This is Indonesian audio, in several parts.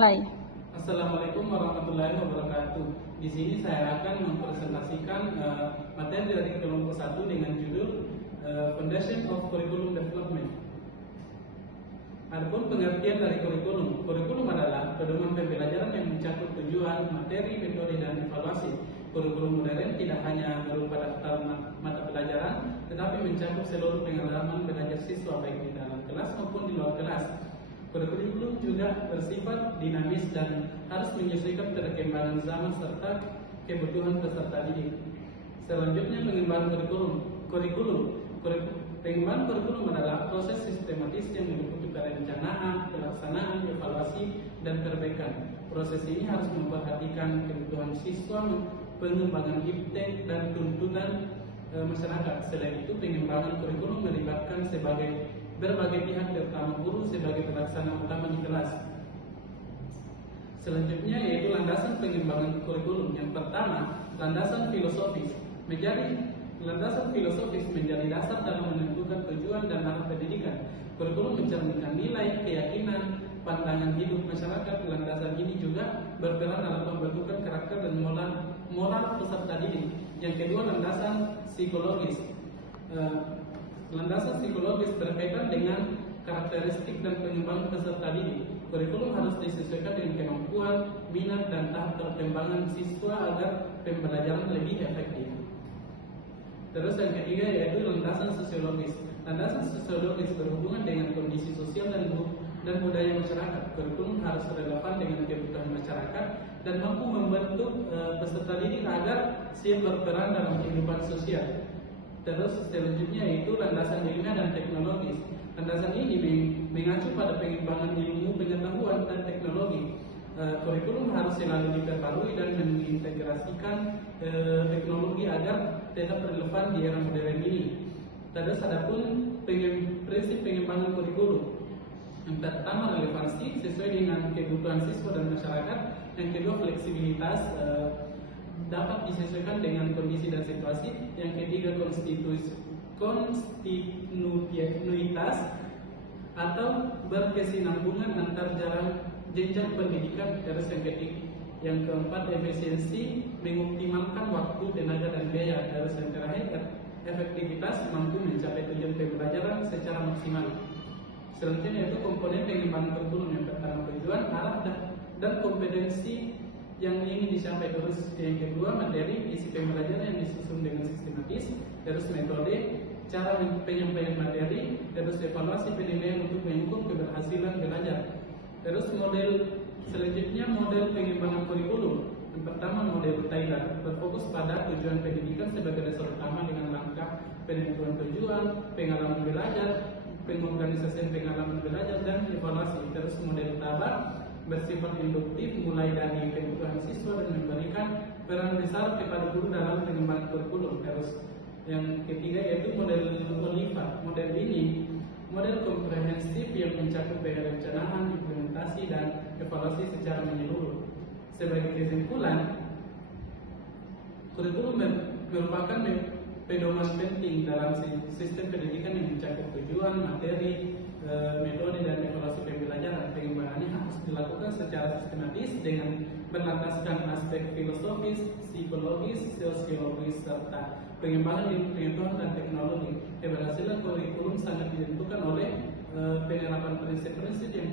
mulai. Assalamualaikum warahmatullahi wabarakatuh. Di sini saya akan mempresentasikan materi dari kelompok 1 dengan judul Foundation of Curriculum Development. Adapun pengertian dari kurikulum. Kurikulum adalah pedoman pembelajaran yang mencakup tujuan, materi, metode, dan evaluasi. Kurikulum modern tidak hanya berupa daftar mata pelajaran, tetapi mencakup seluruh pengalaman belajar siswa baik di dalam kelas maupun di luar kelas. Kurikulum juga bersifat dinamis dan harus menyesuaikan perkembangan zaman serta kebutuhan peserta didik. Selanjutnya, pengembangan Pengembangan kurikulum adalah proses sistematis yang meliputi perencanaan, pelaksanaan, evaluasi, dan perbaikan. Proses ini harus memperhatikan kebutuhan siswa, pengembangan iptek, dan tuntutan masyarakat. Selain itu, pengembangan kurikulum melibatkan berbagai pihak, terutama guru sebagai pelaksana utama di kelas. Selanjutnya yaitu landasan pengembangan kurikulum. Yang pertama, landasan filosofis. Landasan filosofis menjadi dasar dalam menentukan tujuan dan arah pendidikan. Kurikulum mencerminkan nilai, keyakinan, pandangan hidup masyarakat. Landasan ini juga berperan dalam pembentukan karakter dan moral peserta didik. Yang kedua, landasan psikologis. Landasan psikologis berkaitan dengan karakteristik dan pengembangan peserta didik. Kurikulum harus disesuaikan dengan kemampuan, minat, dan tahap perkembangan siswa agar pembelajaran lebih efektif. Terus yang ketiga yaitu landasan sosiologis. Landasan sosiologis berhubungan dengan kondisi sosial dan budaya masyarakat. Kurikulum harus relevan dengan kebutuhan masyarakat dan mampu membentuk peserta didik agar siap berperan dalam kehidupan sosial. Terus selanjutnya yaitu landasan ilmiah dan teknologis. Landasan ini mengacu pada pengembangan ilmu pengetahuan dan teknologi. Kurikulum harus selalu diperbarui dan mengintegrasikan teknologi agar tetap relevan di era modern ini. Terus adapun prinsip pengembangan kurikulum. Yang pertama, relevansi sesuai dengan kebutuhan siswa dan masyarakat. Yang kedua, fleksibilitas dapat disesuaikan dengan kondisi dan situasi. Yang ketiga, kontinuitas atau berkesinambungan antar jenjang pendidikan. Terus yang keempat, efisiensi, mengoptimalkan waktu, tenaga, dan biaya. Terus yang terakhir, efektivitas, mampu mencapai tujuan pembelajaran secara maksimal. Selanjutnya yaitu komponen pengembangan kurikulum. Yang pertama, tujuan, arah, dan kompetensi yang ingin dicapai. Terus yang kedua, materi, isi pembelajaran yang disusun dengan sistematis. Terus metode, cara penyampaian materi. Terus evaluasi penilaian untuk mengukur keberhasilan belajar. Terus selanjutnya model pengembangan kurikulum. Yang pertama, model Taylor berfokus pada tujuan pendidikan sebagai dasar utama dengan langkah penentuan tujuan, pengalaman belajar, pengorganisasian pengalaman belajar, dan evaluasi. Terus model Tabak bersifat induktif mulai dari kebutuhan siswa dan memberikan peran besar kepada guru dalam pengembangan kurikulum. Terus yang ketiga yaitu model Oliva. Model ini model komprehensif yang mencakup perencanaan, implementasi, dan evaluasi secara menyeluruh. Sebagai kesimpulan, kurikulum merupakan pedoman penting dalam sistem pendidikan yang mencakup tujuan, materi, metode, dan evaluasi pembelajaran. Pengembangannya harus dilakukan secara sistematis dengan berlandaskan aspek filosofis, psikologis, sosiologis, serta pengembangan ilmu pengetahuan dan teknologi. Keberhasilan kurikulum sangat ditentukan oleh penerapan prinsip-prinsip yang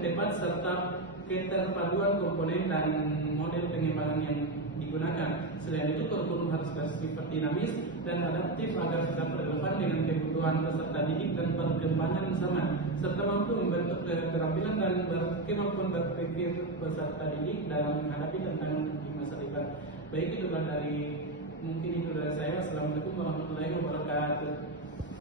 tepat serta keterpaduan komponen dan model pengembangan yang digunakan. Selain itu, kurikulum harus bersifat dinamis dan adaptif agar tetap relevan dengan kebutuhan peserta didik dan perkembangan zaman, serta mampu membentuk keterampilan dan kemampuan berpikir peserta didik dalam menghadapi tantangan